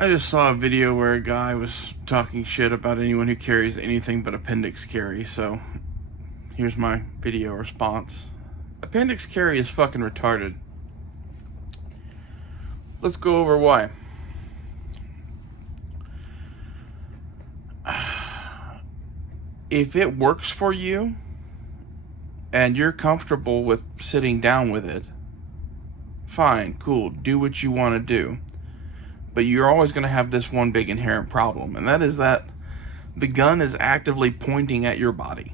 I just saw a video where a guy was talking shit about anyone who carries anything but appendix carry, so here's my video response. Appendix carry is fucking retarded. Let's go over why. If it works for you and you're comfortable with sitting down with it, fine, cool, do what you want to do. But you're always going to have this one big inherent problem, and that is that the gun is actively pointing at your body.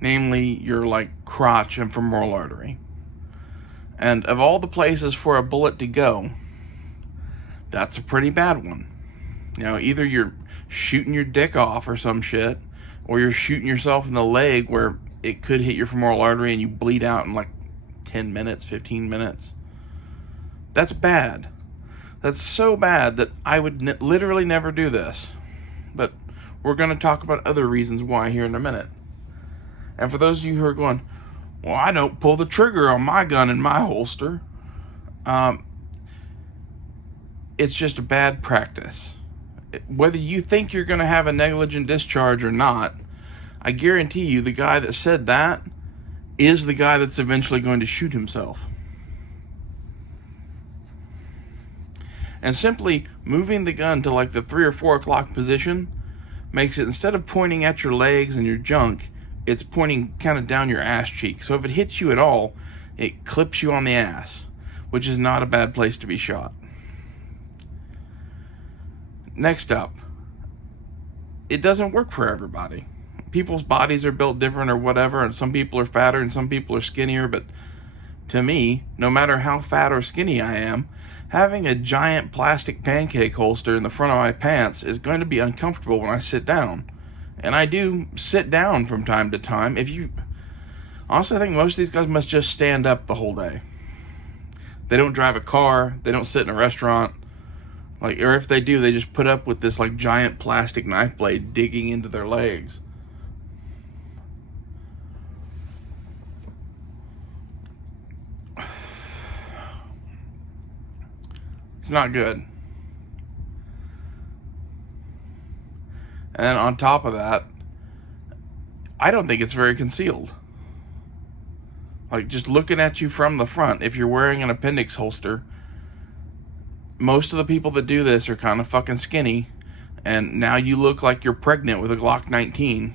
Namely, your crotch and femoral artery. And of all the places for a bullet to go, that's a pretty bad one. Either you're shooting your dick off or some shit, or you're shooting yourself in the leg where it could hit your femoral artery and you bleed out in 10 minutes, 15 minutes. That's bad. That's so bad that I would literally never do this. But we're going to talk about other reasons why here in a minute. And for those of you who are going, well, I don't pull the trigger on my gun in my holster. It's just a bad practice. Whether you think you're going to have a negligent discharge or not, I guarantee you the guy that said that is the guy that's eventually going to shoot himself. And simply moving the gun to the 3 or 4 o'clock position makes it, instead of pointing at your legs and your junk, it's pointing kind of down your ass cheek. So if it hits you at all, it clips you on the ass, which is not a bad place to be shot. Next up, it doesn't work for everybody. People's bodies are built different or whatever, and some people are fatter and some people are skinnier, but to me, no matter how fat or skinny I am, having a giant plastic pancake holster in the front of my pants is going to be uncomfortable when I sit down. And I do sit down from time to time. Honestly, I think most of these guys must just stand up the whole day. They don't drive a car, they don't sit in a restaurant, or if they do, they just put up with this giant plastic knife blade digging into their legs. It's not good. And then on top of that, I don't think it's very concealed. Just looking at you from the front, if you're wearing an appendix holster, most of the people that do this are kind of fucking skinny, and now you look like you're pregnant with a Glock 19.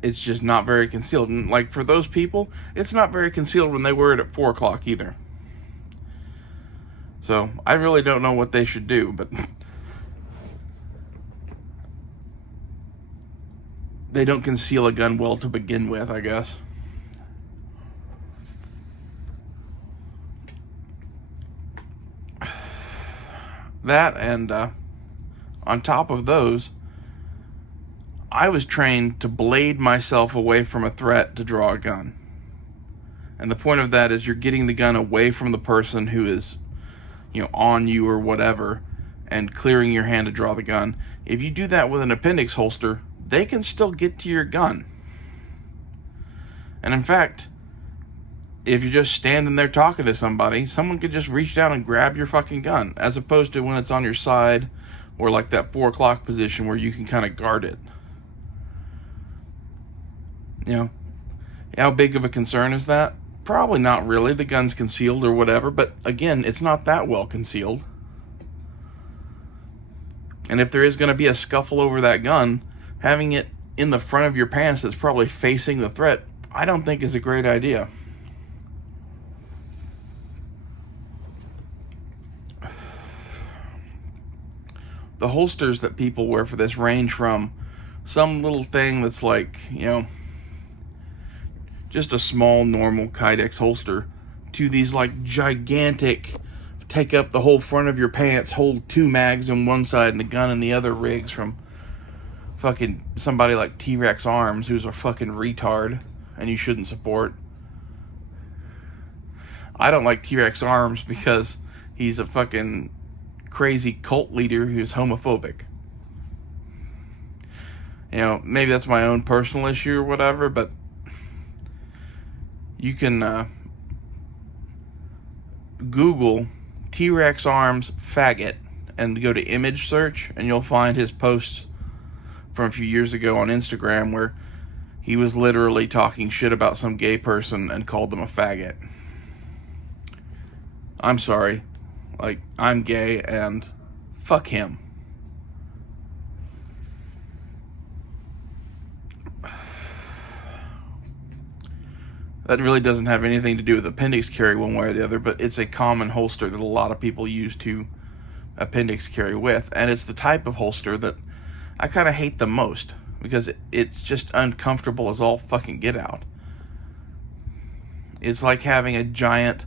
It's just not very concealed. And for those people, it's not very concealed when they wear it at 4 o'clock either. So I really don't know what they should do, but they don't conceal a gun well to begin with, I guess. That, and on top of those, I was trained to blade myself away from a threat to draw a gun. And the point of that is you're getting the gun away from the person who is, on you or whatever, and clearing your hand to draw the gun. If you do that with an appendix holster, they can still get to your gun. And in fact, if you're just standing there talking to somebody, someone could just reach down and grab your fucking gun, as opposed to when it's on your side, or that 4 o'clock position where you can kind of guard it. How big of a concern is that? Probably not really. The gun's concealed or whatever, but again, it's not that well concealed. And if there is going to be a scuffle over that gun, having it in the front of your pants that's probably facing the threat, I don't think is a great idea. The holsters that people wear for this range from some little thing that's just a small normal Kydex holster, to these gigantic, take up the whole front of your pants, hold 2 mags on one side and a gun in the other rigs from fucking somebody like T-Rex Arms, who's a fucking retard and you shouldn't support. I don't like T-Rex Arms because he's a fucking crazy cult leader who's homophobic. Maybe that's my own personal issue or whatever, but you can Google T-Rex arms faggot and go to image search, and you'll find his posts from a few years ago on Instagram where he was literally talking shit about some gay person and called them a faggot. I'm sorry. Like, I'm gay and fuck him. That really doesn't have anything to do with appendix carry one way or the other, but it's a common holster that a lot of people use to appendix carry with, and it's the type of holster that I kind of hate the most because it's just uncomfortable as all fucking get out. It's like having a giant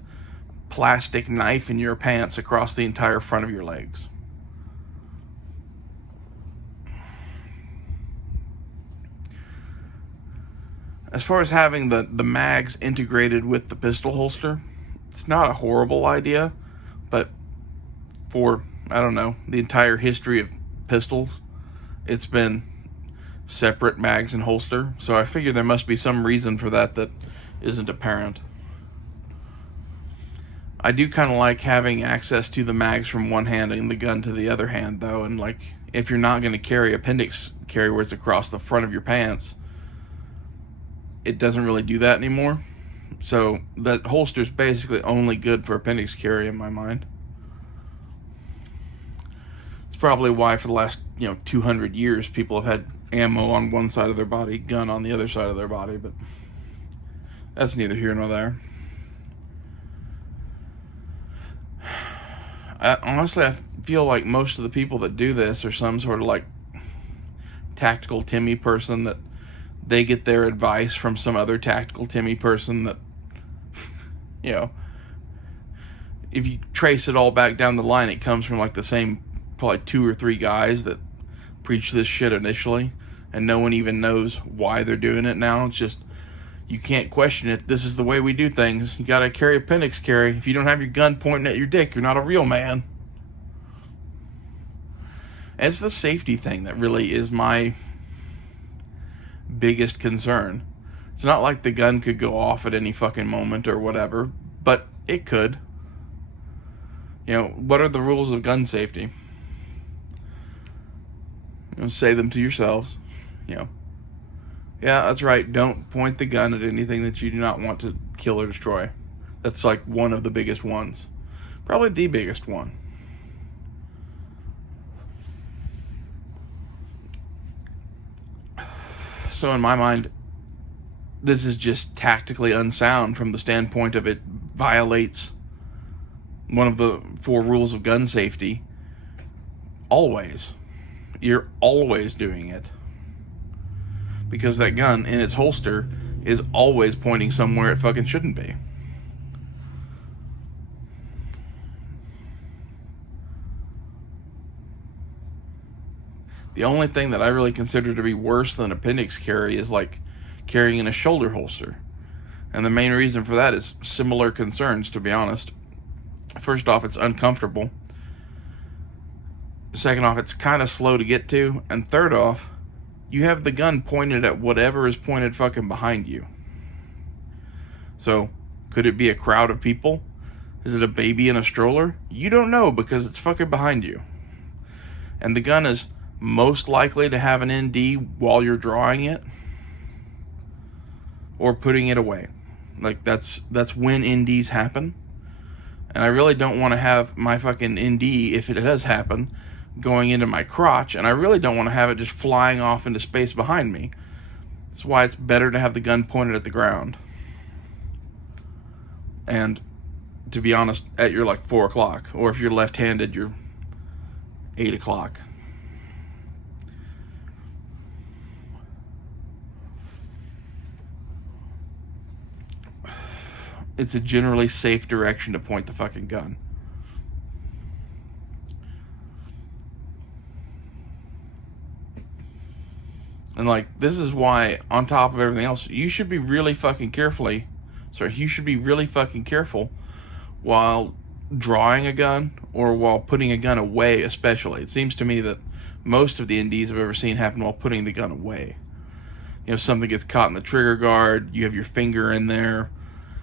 plastic knife in your pants across the entire front of your legs. As far as having the mags integrated with the pistol holster, it's not a horrible idea, but for, I don't know, the entire history of pistols, it's been separate mags and holster, so I figure there must be some reason for that that isn't apparent. I do kind of like having access to the mags from one hand and the gun to the other hand, though, and like, if you're not going to carry appendix carry where it's across the front of your pants, it doesn't really do that anymore. So that holster is basically only good for appendix carry in my mind. It's probably why for the last 200 years people have had ammo on one side of their body, gun on the other side of their body, but that's neither here nor there. Honestly, I feel like most of the people that do this are some sort of like tactical Timmy person that they get their advice from some other tactical Timmy person that, if you trace it all back down the line, it comes from like the same probably 2 or 3 guys that preach this shit initially, and no one even knows why they're doing it now. It's just, you can't question it. This is the way we do things. You gotta carry appendix carry. If you don't have your gun pointing at your dick, you're not a real man. And it's the safety thing that really is my biggest concern. It's not like the gun could go off at any fucking moment or whatever, but it could. What are the rules of gun safety? Say them to yourselves. Yeah, that's right. Don't point the gun at anything that you do not want to kill or destroy. That's like one of the biggest ones. Probably the biggest one. So in my mind, this is just tactically unsound from the standpoint of it violates one of the 4 rules of gun safety. Always. You're always doing it. Because that gun in its holster is always pointing somewhere it fucking shouldn't be. The only thing that I really consider to be worse than appendix carry is like carrying in a shoulder holster. And the main reason for that is similar concerns, to be honest. First off, it's uncomfortable. Second off, it's kind of slow to get to. And third off, you have the gun pointed at whatever is pointed fucking behind you. So, could it be a crowd of people? Is it a baby in a stroller? You don't know because it's fucking behind you. And the gun is most likely to have an ND while you're drawing it or putting it away. Like, that's when NDs happen. And I really don't want to have my fucking ND, if it does happen, going into my crotch, and I really don't want to have it just flying off into space behind me. That's why it's better to have the gun pointed at the ground. And to be honest, at your like 4 o'clock, or if you're left-handed, you're 8 o'clock. It's a generally safe direction to point the fucking gun. And like, this is why, on top of everything else, you should be really fucking careful while drawing a gun or while putting a gun away, especially. It seems to me that most of the NDs I've ever seen happen while putting the gun away. Something gets caught in the trigger guard, you have your finger in there,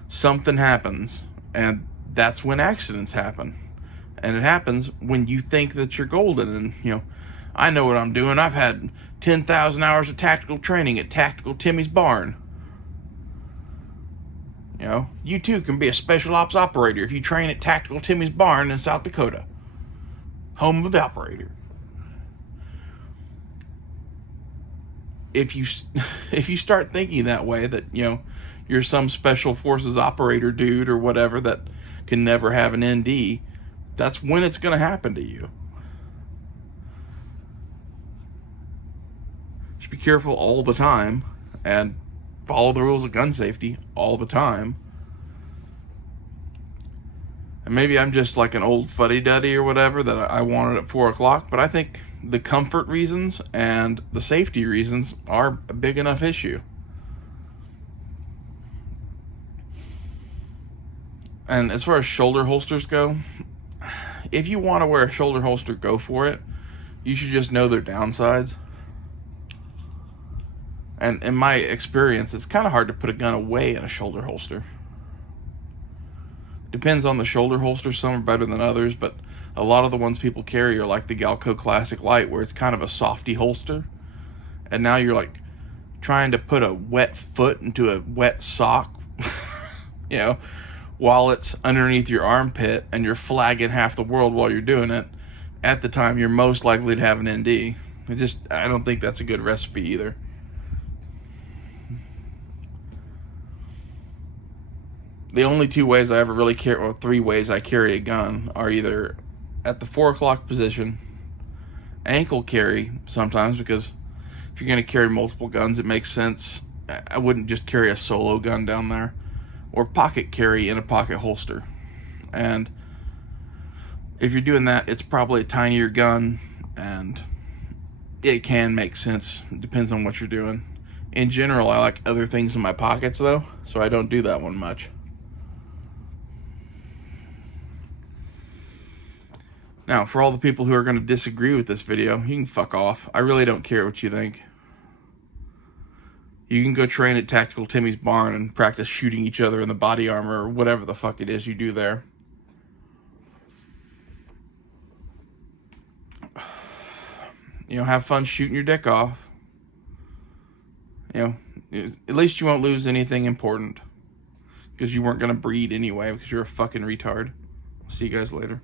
something happens, and that's when accidents happen. And it happens when you think that you're golden. And, I know what I'm doing. I've had 10,000 hours of tactical training at Tactical Timmy's Barn. You too can be a special ops operator if you train at Tactical Timmy's Barn in South Dakota, home of the operator. If you start thinking that way, that you're some special forces operator dude or whatever that can never have an ND, that's when it's going to happen to you. Just be careful all the time and follow the rules of gun safety all the time. And maybe I'm just like an old fuddy-duddy or whatever that I wanted at 4 o'clock, but I think the comfort reasons and the safety reasons are a big enough issue. And as far as shoulder holsters go, if you want to wear a shoulder holster, go for it. You should just know their downsides. And in my experience, it's kind of hard to put a gun away in a shoulder holster. Depends on the shoulder holster. Some are better than others, but a lot of the ones people carry are like the Galco Classic Light, where it's kind of a softy holster. And now you're like trying to put a wet foot into a wet sock, while it's underneath your armpit, and you're flagging half the world while you're doing it. At the time, you're most likely to have an ND. I don't think that's a good recipe either. The only 2 ways I ever really carry, or 3 ways I carry a gun, are either at the 4 o'clock position, ankle carry sometimes, because if you're going to carry multiple guns, it makes sense. I wouldn't just carry a solo gun down there. Or pocket carry in a pocket holster. And if you're doing that, it's probably a tinier gun, and it can make sense. It depends on what you're doing. In general, I like other things in my pockets though, so I don't do that one much. Now, for all the people who are going to disagree with this video, you can fuck off. I really don't care what you think. You can go train at Tactical Timmy's Barn and practice shooting each other in the body armor or whatever the fuck it is you do there. Have fun shooting your dick off. At least you won't lose anything important, because you weren't going to breed anyway, because you're a fucking retard. See you guys later.